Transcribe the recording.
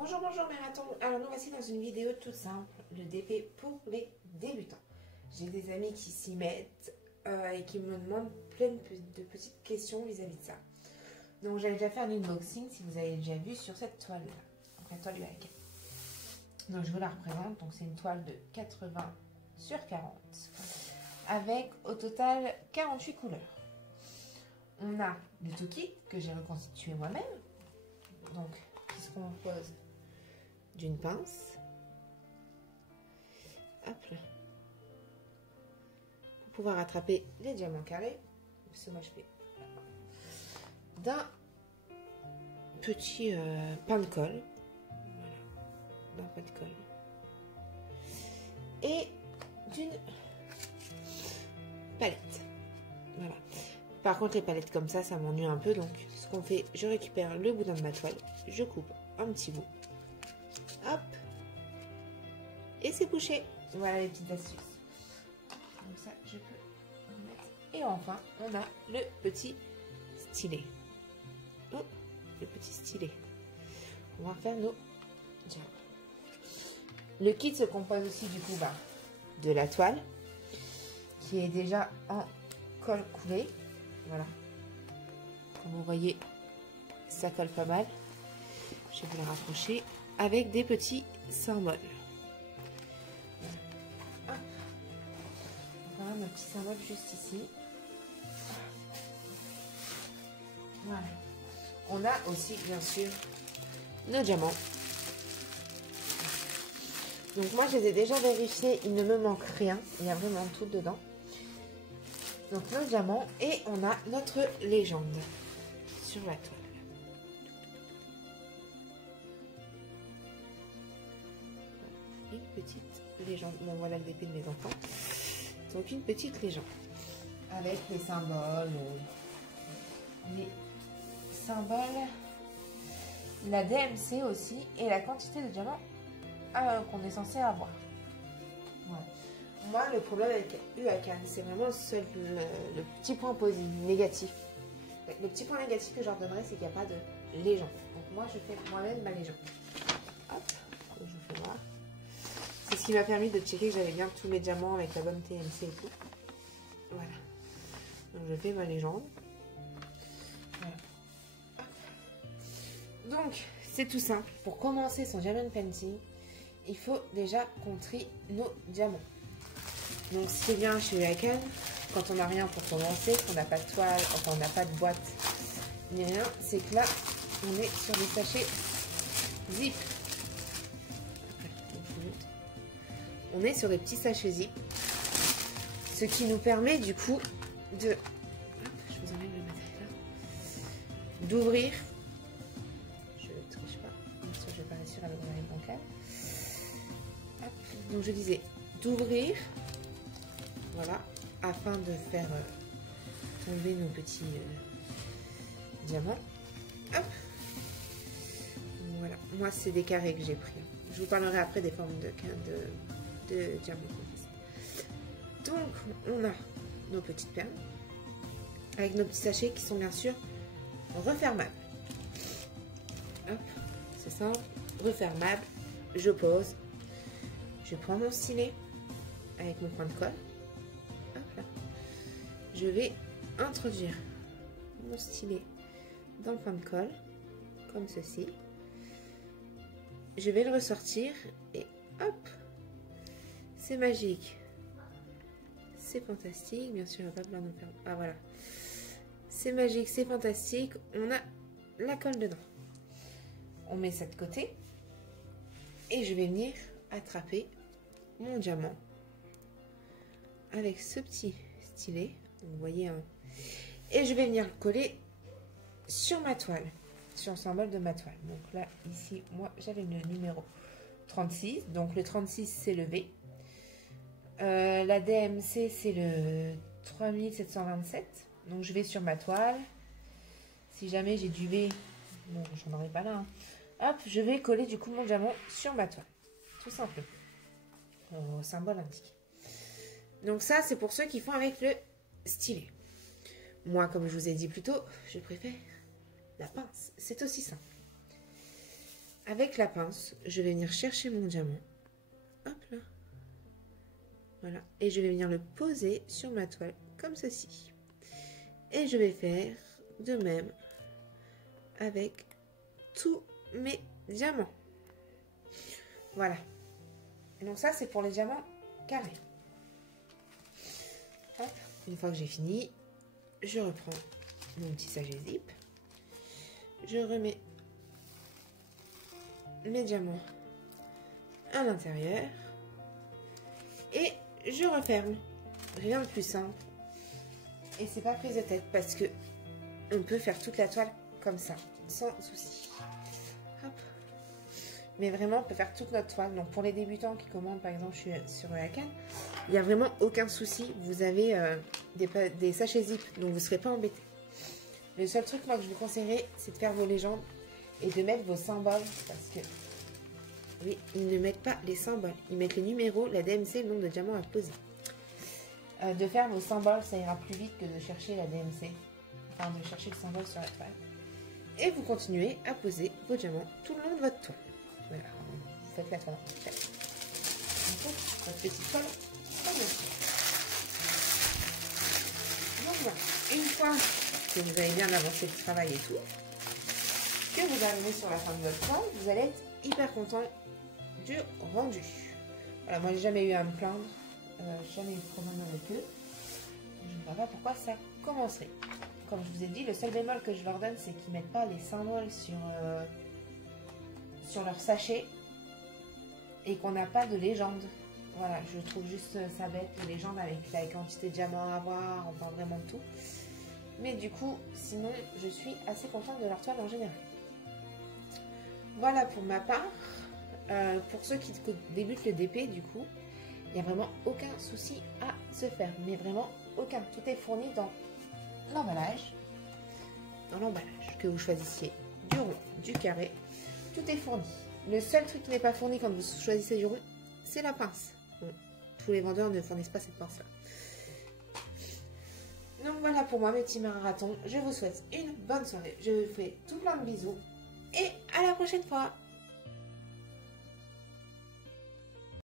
Bonjour mes ratons. Alors nous voici dans une vidéo toute simple, le DP pour les débutants. J'ai des amis qui s'y mettent et qui me demandent plein de petites questions vis-à-vis de ça. Donc j'avais déjà fait un unboxing si vous avez déjà vu sur cette toile là, donc la toile UAK. Donc je vous la représente, donc c'est une toile de 80 sur 40 avec au total 48 couleurs. On a le tout kit que j'ai reconstitué moi-même, donc qui se compose d'une pince, hop là, pour pouvoir attraper les diamants carrés, parce que moi je fais d'un petit pain de colle, voilà, d'un pain de colle, et d'une palette, voilà. Par contre les palettes comme ça m'ennuie un peu, donc ce qu'on fait, je récupère le boudin de ma toile, je coupe un petit bout, hop, et c'est couché. Voilà les petites astuces. Donc ça, je peux remettre. Et enfin, on a le petit stylet. Oh, le petit stylet. On va faire nos diamants. Le kit se compose aussi du coup de la toile, qui est déjà en colle coulée. Voilà. Comme vous voyez, ça colle pas mal. Je vais vous la rapprocher avec des petits symboles. Voilà, mon petit symbole juste ici. Voilà. On a aussi, bien sûr, nos diamants. Donc moi, je les ai déjà vérifiés. Il ne me manque rien. Il y a vraiment tout dedans. Donc nos diamants. Et on a notre légende sur la toile. Une petite légende. Bon, voilà le DP de mes enfants. Donc une petite légende. Avec les symboles. La DMC aussi. Et la quantité de diamants qu'on est censé avoir. Voilà. Moi, le problème avec UAK, c'est vraiment le petit point positif, négatif. Le petit point négatif que je leur donnerais, c'est qu'il n'y a pas de légende. Donc moi, je fais moi-même ma légende. Hop, je vous fais voir. C'est ce qui m'a permis de checker que j'avais bien tous mes diamants avec la bonne TMC et tout. Voilà. Donc je fais ma légende. Voilà. Donc, c'est tout simple. Pour commencer son diamond painting, il faut déjà qu'on trie nos diamants. Donc ce qui est bien chez UAK, quand on n'a rien pour commencer, qu'on n'a pas de toile, enfin on n'a pas de boîte, ni rien, c'est que là, on est sur des sachets zip. On est sur des petits sachets zip, ce qui nous permet du coup de, je vous enlève le matériel là, d'ouvrir, je ne triche pas, bien sûr je vais pas réussir avec mon arrière bancaire. Donc je disais d'ouvrir, voilà, afin de faire tomber nos petits diamants. Hop, voilà, moi c'est des carrés que j'ai pris. Je vous parlerai après des formes de diamants. Donc on a nos petites perles avec nos petits sachets qui sont bien sûr refermables. Hop, c'est ça, refermable. Je pose, je prends mon stylet avec mon point de colle. Hop là, je vais introduire mon stylet dans le point de colle comme ceci. Je vais le ressortir et hop, c'est magique, c'est fantastique. Bien sûr, il n'y a pas plein de faire. Ah voilà, c'est magique, c'est fantastique. On a la colle dedans. On met ça de côté et je vais venir attraper mon diamant avec ce petit stylet. Vous voyez, hein, et je vais venir le coller sur ma toile, sur le symbole de ma toile. Donc là, ici, moi, j'avais le numéro 36. Donc le 36, c'est le V. La DMC, c'est le 3727. Donc je vais sur ma toile. Si jamais j'ai du V, bon, j'en aurai pas là. Hein. Hop, je vais coller du coup mon diamant sur ma toile. Tout simplement. Au symbole indiqué. Donc ça, c'est pour ceux qui font avec le stylet. Moi, comme je vous ai dit plus tôt, je préfère la pince. C'est aussi simple. avec la pince, je vais venir chercher mon diamant. Hop là. Voilà. Et je vais venir le poser sur ma toile, comme ceci. Et je vais faire de même avec tous mes diamants. Voilà. Et donc ça, c'est pour les diamants carrés. Hop. Une fois que j'ai fini, je reprends mon petit sachet zip. Je remets mes diamants à l'intérieur. Et je referme. Rien de plus simple. Et c'est pas prise de tête parce que on peut faire toute la toile comme ça, sans souci. Hop. Mais vraiment, on peut faire toute notre toile. Donc pour les débutants qui commandent, par exemple, je suis sur la canne, il n'y a vraiment aucun souci. Vous avez des sachets zip, donc vous ne serez pas embêtés. Le seul truc, moi, que je vous conseillerais, c'est de faire vos légendes et de mettre vos symboles. Parce que, oui, ils ne mettent pas les symboles. Ils mettent les numéros, la DMC, le nombre de diamants à poser. De faire vos symboles, ça ira plus vite que de chercher la DMC. Enfin, de chercher le symbole sur la toile. Et vous continuez à poser vos diamants tout le long de votre toile. Voilà, vous faites la toile en fait. Votre petite toile. Donc voilà, une fois que vous avez bien avancé le travail et tout, que vous arrivez sur la fin de votre toile, vous allez être hyper content du rendu. Voilà, moi j'ai jamais eu à me plaindre, jamais eu de problème avec eux. Je ne vois pas pourquoi ça commencerait. Comme je vous ai dit, le seul bémol que je leur donne, c'est qu'ils ne mettent pas les symboles sur leur sachet et qu'on n'a pas de légende. Voilà, je trouve juste ça bête, les légendes avec la quantité de diamants à avoir, enfin vraiment tout. Mais du coup, sinon, je suis assez contente de leur toile en général. Voilà pour ma part. Pour ceux qui débutent le DP, du coup, il n'y a vraiment aucun souci à se faire. Mais vraiment aucun. Tout est fourni dans l'emballage. Dans l'emballage, que vous choisissiez du rond, du carré, tout est fourni. Le seul truc qui n'est pas fourni quand vous choisissez du rond, c'est la pince. Bon, tous les vendeurs ne fournissent pas cette pince-là. Donc voilà pour moi mes petits marathons. Je vous souhaite une bonne soirée. Je vous fais tout plein de bisous. Et à la prochaine fois.